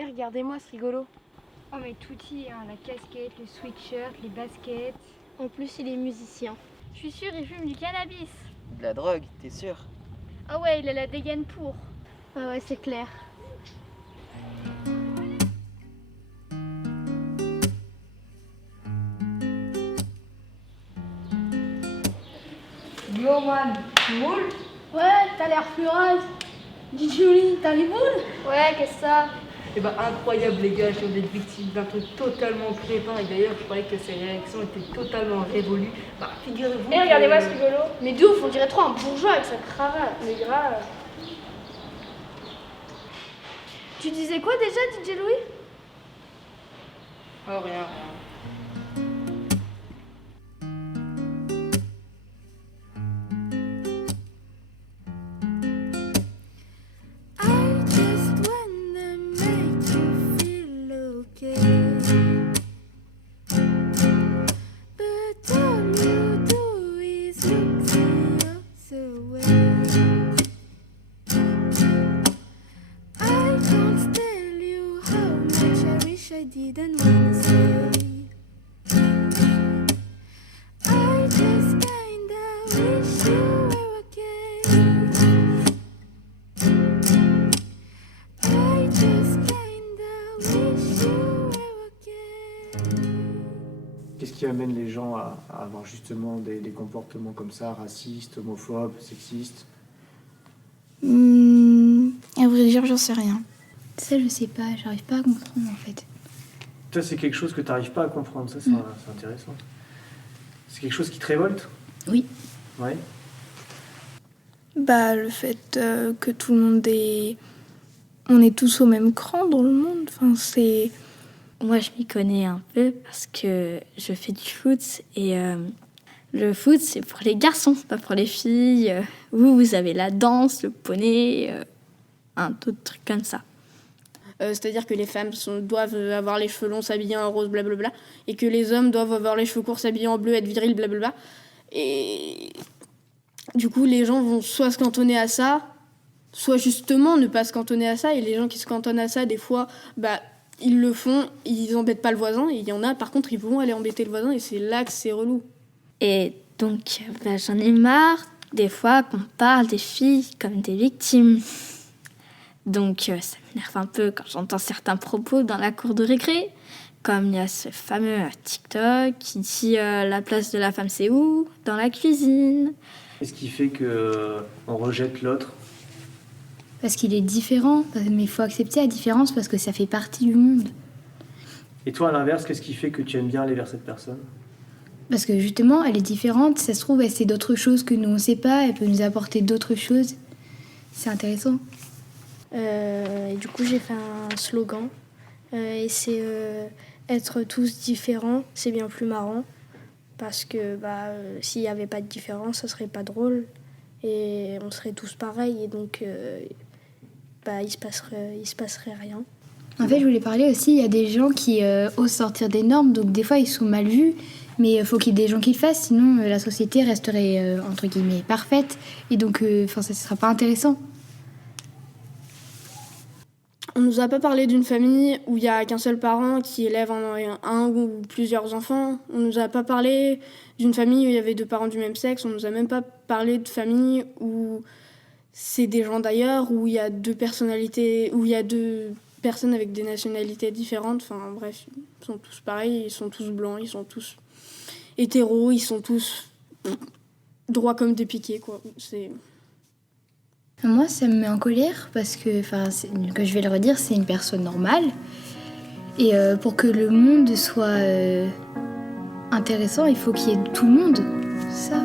Et regardez-moi ce rigolo. Oh mais tout y est, hein, la casquette, le sweatshirt, les baskets. En plus, il est musicien. Je suis sûre, il fume du cannabis. De la drogue, t'es sûr? Ah ouais, il a la dégaine pour. Ah ouais, c'est clair. Yo man, tu roules? Ouais, t'as l'air plus rase. Dis Julie, t'as les boules? Ouais, qu'est-ce que ça? Eh ben incroyable les gars, je viens d'être victime d'un truc totalement crépin et d'ailleurs je croyais que ces réactions étaient totalement révolues. Bah figurez-vous. Eh, regardez-moi ce rigolo. Mais de ouf, on dirait trop un bourgeois avec sa cravate. Mais grave. Tu disais quoi déjà, DJ Louis? Oh rien. Qu'est-ce qui amène les gens à avoir justement des comportements comme ça, racistes, homophobes, sexistes? À vrai dire, j'en sais rien. Ça, je sais pas, j'arrive pas à comprendre en fait. Ça, c'est quelque chose que tu n'arrives pas à comprendre, ça, c'est intéressant. C'est quelque chose qui te révolte? Oui. Ouais. Bah, le fait que tout le monde est... On est tous au même cran dans le monde. Enfin, c'est... Moi, je m'y connais un peu parce que je fais du foot et le foot, c'est pour les garçons, pas pour les filles. Vous avez la danse, le poney, un autre truc comme ça. C'est-à-dire que les femmes doivent avoir les cheveux longs, s'habiller en rose, blablabla, et que les hommes doivent avoir les cheveux courts, s'habiller en bleu, être viril, blablabla. Et du coup, les gens vont soit se cantonner à ça, soit justement ne pas se cantonner à ça. Et les gens qui se cantonnent à ça, des fois, ils le font, ils embêtent pas le voisin. Et il y en a, par contre, ils vont aller embêter le voisin, et c'est là que c'est relou. Et donc, j'en ai marre, des fois, qu'on parle des filles comme des victimes. Donc, ça m'énerve un peu quand j'entends certains propos dans la cour de récré. Comme il y a ce fameux TikTok qui dit la place de la femme, c'est où? Dans la cuisine. Qu'est-ce qui fait qu'on rejette l'autre? Parce qu'il est différent, mais il faut accepter la différence parce que ça fait partie du monde. Et toi, à l'inverse, qu'est-ce qui fait que tu aimes bien aller vers cette personne? Parce que justement, elle est différente, ça se trouve, elle sait d'autres choses que nous on sait pas, elle peut nous apporter d'autres choses. C'est intéressant. Et du coup, j'ai fait un slogan. Et c'est être tous différents, c'est bien plus marrant. Parce que s'il n'y avait pas de différence, ça serait pas drôle. Et on serait tous pareils. Et donc, il se passerait rien. En fait, je voulais parler aussi, il y a des gens qui osent sortir des normes, donc des fois ils sont mal vus. Mais il faut qu'il y ait des gens qui le fassent, sinon la société resterait entre guillemets parfaite. Et donc, ça ne sera pas intéressant. On nous a pas parlé d'une famille où il y a qu'un seul parent qui élève un ou plusieurs enfants. On nous a pas parlé d'une famille où il y avait deux parents du même sexe. On nous a même pas parlé de famille où c'est des gens d'ailleurs, où il y a deux personnalités, où il y a deux personnes avec des nationalités différentes. Enfin bref, ils sont tous pareils, ils sont tous blancs, ils sont tous hétéros, ils sont tous droits comme des piquets, quoi. Moi, ça me met en colère parce que je vais le redire, c'est une personne normale. Et pour que le monde soit intéressant, il faut qu'il y ait tout le monde. Ça.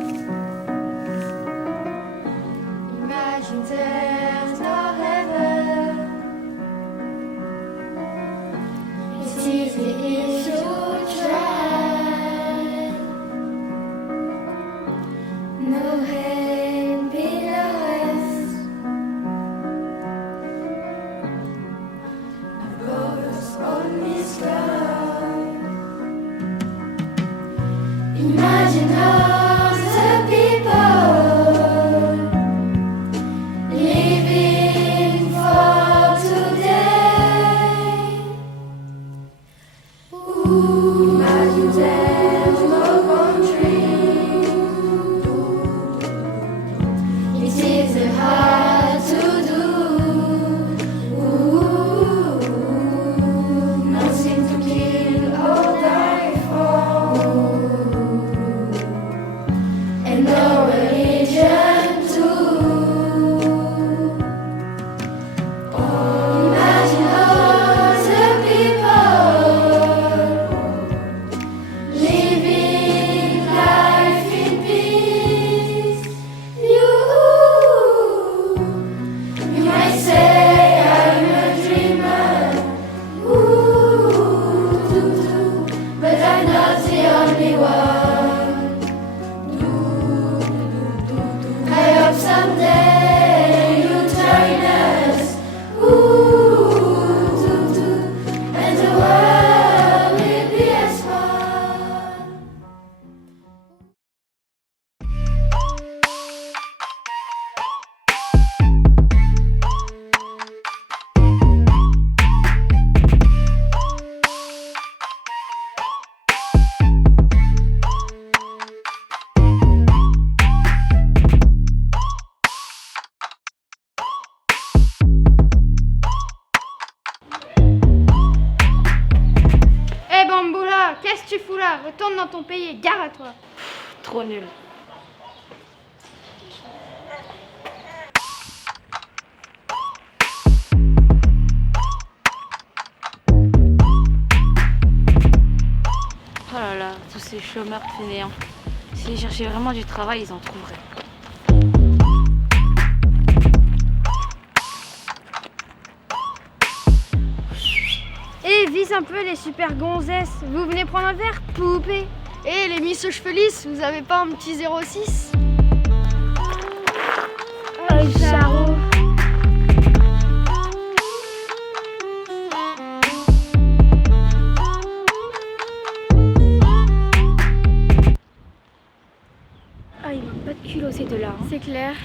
anyone. I hope someday you'll join us. And the world will be as one. Eh Bamboula, qu'est-ce que tu fous là? Retourne dans ton pays et gare à toi. Trop nul. Oh là là, tous ces chômeurs fainéants. S'ils cherchaient vraiment du travail, ils en trouveraient. Eh, vise un peu les super gonzesses. Vous venez prendre un verre, poupée? Et les Miss aux cheveux lisses, vous avez pas un petit 06? Oh, Charo. Ah, il manque pas de culot ces deux-là. Hein. C'est clair.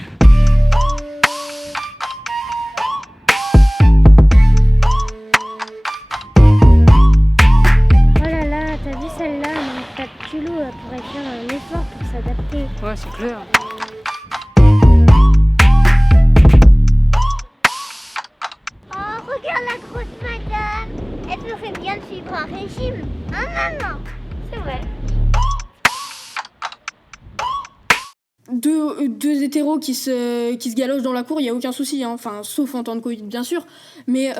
Oh là là, t'as vu celle-là? Elle manque pas de culot. Elle pourrait faire un effort pour s'adapter. Ouais, c'est clair. Oh, regarde la grosse madame. Elle me fait bien de suivre un régime. Hein, maman? C'est vrai. Deux hétéros qui se galochent dans la cour, il n'y a aucun souci, hein. Enfin, sauf en temps de Covid, bien sûr. Mais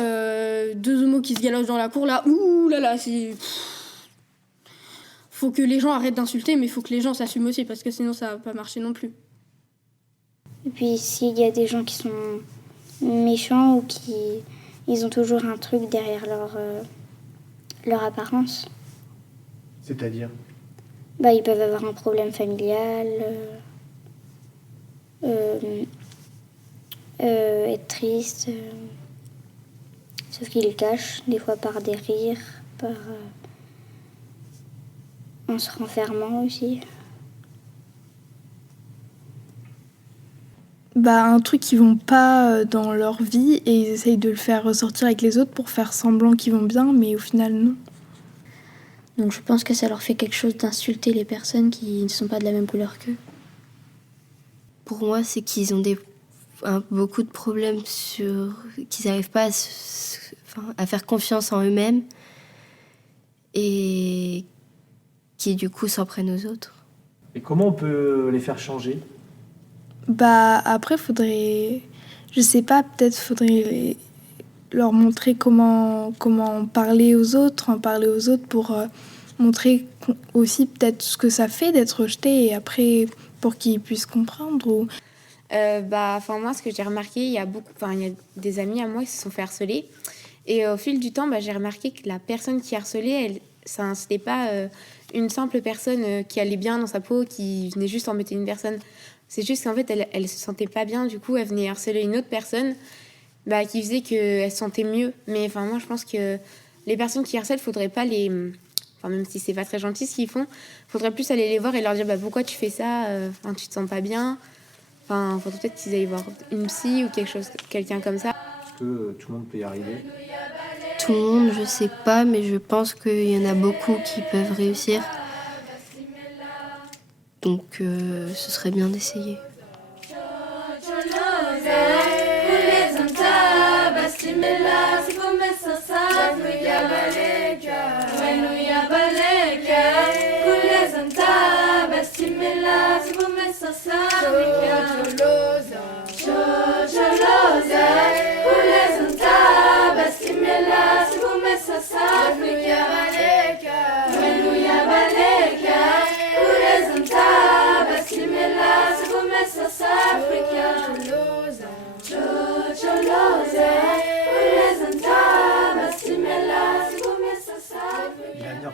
deux homos qui se galochent dans la cour, là, ouh là là, c'est... Faut que les gens arrêtent d'insulter, mais il faut que les gens s'assument aussi, parce que sinon ça va pas marcher non plus. Et puis s'il y a des gens qui sont méchants ou qui... Ils ont toujours un truc derrière leur apparence. C'est-à-dire? Bah, ils peuvent avoir un problème familial, être triste, sauf qu'ils le cachent, des fois par des rires, en se renfermant aussi. Bah, un truc qui vont pas dans leur vie et ils essayent de le faire ressortir avec les autres pour faire semblant qu'ils vont bien, mais au final non. Donc je pense que ça leur fait quelque chose d'insulter les personnes qui ne sont pas de la même couleur qu'eux. Pour moi, c'est qu'ils ont beaucoup de problèmes qu'ils n'arrivent pas à faire confiance en eux-mêmes et qui du coup s'en prennent aux autres. Et comment on peut les faire changer? Bah après faudrait, je sais pas, peut-être faudrait leur montrer comment parler aux autres, en parler aux autres pour montrer aussi peut-être ce que ça fait d'être rejeté et après pour qu'ils puissent comprendre ou... Moi, ce que j'ai remarqué, il y a des amis à moi qui se sont fait harceler. Et au fil du temps, j'ai remarqué que la personne qui harcelait, c'était pas une simple personne qui allait bien dans sa peau, qui venait juste embêter une personne. C'est juste qu'en fait, elle se sentait pas bien. Du coup, elle venait harceler une autre personne qui faisait qu'elle se sentait mieux. Mais moi, je pense que les personnes qui harcèlent, faudrait pas les... même si c'est pas très gentil ce qu'ils font, faudrait plus aller les voir et leur dire pourquoi tu fais ça, tu te sens pas bien. Faudrait peut-être qu'ils aillent voir une psy ou quelqu'un comme ça. Est-ce que tout le monde peut y arriver? Tout le monde, je sais pas, mais je pense qu'il y en a beaucoup qui peuvent réussir. Donc ce serait bien d'essayer.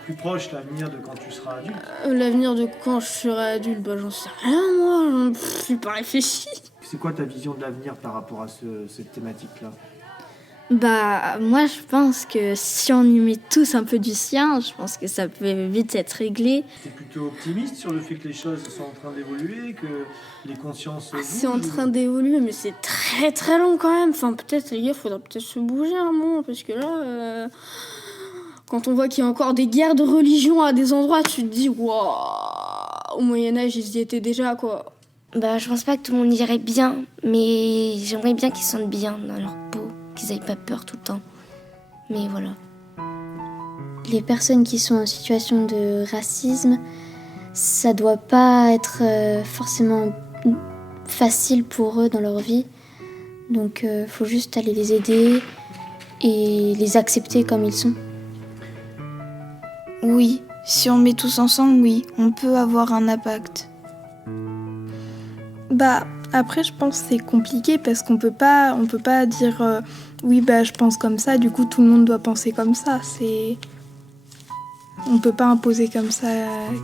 plus proche, l'avenir de quand tu seras adulte? L'avenir de quand je serai adulte, bah j'en sais rien moi, je suis pas réfléchi. C'est quoi ta vision de l'avenir par rapport à cette thématique-là? Bah, moi, je pense que si on y met tous un peu du sien, je pense que ça peut vite être réglé. T'es plutôt optimiste sur le fait que les choses sont en train d'évoluer, que les consciences bougent? C'est en train d'évoluer, mais c'est très très long quand même. Enfin, peut-être, les gars, faudra peut-être se bouger un moment, parce que là, quand on voit qu'il y a encore des guerres de religion à des endroits, tu te dis, waouh, au Moyen-Âge, ils y étaient déjà, quoi. Bah, je pense pas que tout le monde irait bien, mais j'aimerais bien qu'ils se sentent bien dans leur peau, qu'ils aient pas peur tout le temps. Mais voilà. Les personnes qui sont en situation de racisme, ça doit pas être forcément facile pour eux dans leur vie. Donc, faut juste aller les aider et les accepter comme ils sont. Oui, si on met tous ensemble, oui, on peut avoir un impact. Bah, après, je pense que c'est compliqué parce qu'on peut pas dire oui, bah, je pense comme ça, du coup, tout le monde doit penser comme ça. On peut pas imposer comme ça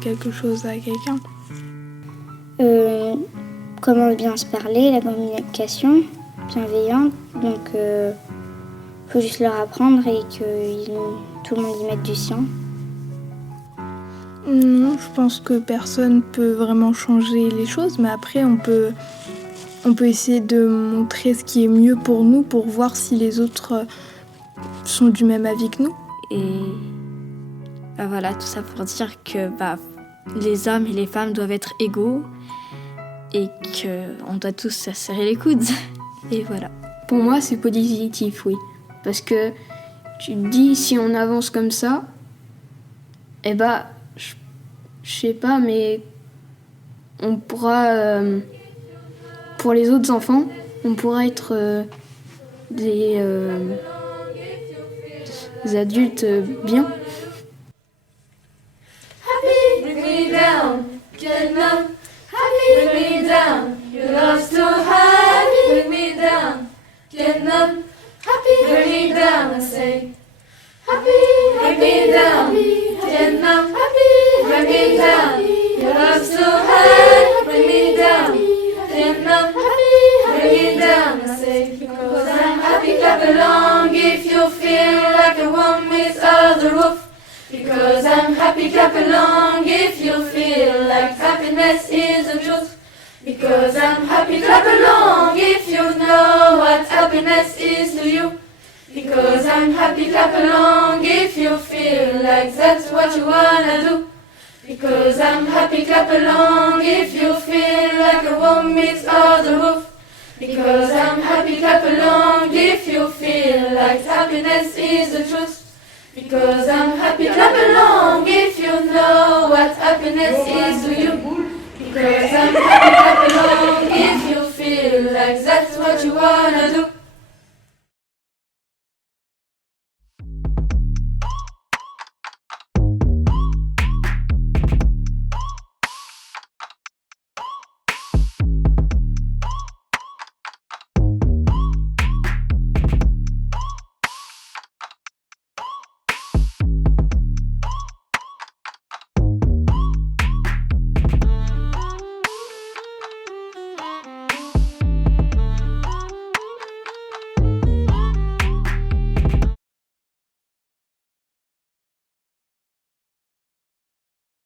quelque chose à quelqu'un. Comment bien se parler, la communication bienveillante. Donc, faut juste leur apprendre et que tout le monde y mette du sien. Non, je pense que personne peut vraiment changer les choses, mais après on peut essayer de montrer ce qui est mieux pour nous, pour voir si les autres sont du même avis que nous. Et bah voilà, tout ça pour dire que les hommes et les femmes doivent être égaux et qu'on doit tous se serrer les coudes. Et voilà. Pour moi, c'est positif, oui. Parce que tu te dis, si on avance comme ça, eh bah, je sais pas, mais on pourra, pour les autres enfants, on pourra être des adultes bien. Happy, bring me down, get numb. Happy, bring me down, your love's too high. Bring me down, get numb. Happy, bring me down, I say. Happy, bring me down, get numb. Happy, bring me down, your love's too high. Bring me down, get numb. Happy, bring me down, I say. Because I'm happy, clap along if you feel like a one with the roof. Because I'm happy, clap along if you feel like happiness is the truth. Because I'm happy, clap along if you know what happiness is to you. Because I'm happy, clap along if you feel like that's what you wanna do. Because I'm happy, clap along if you feel like a warm meets all the roof. Because I'm happy, clap along if you feel like happiness is the truth. Because I'm happy, clap along if you know what happiness is to you. Because I'm happy, clap along if you feel like that's what you wanna do.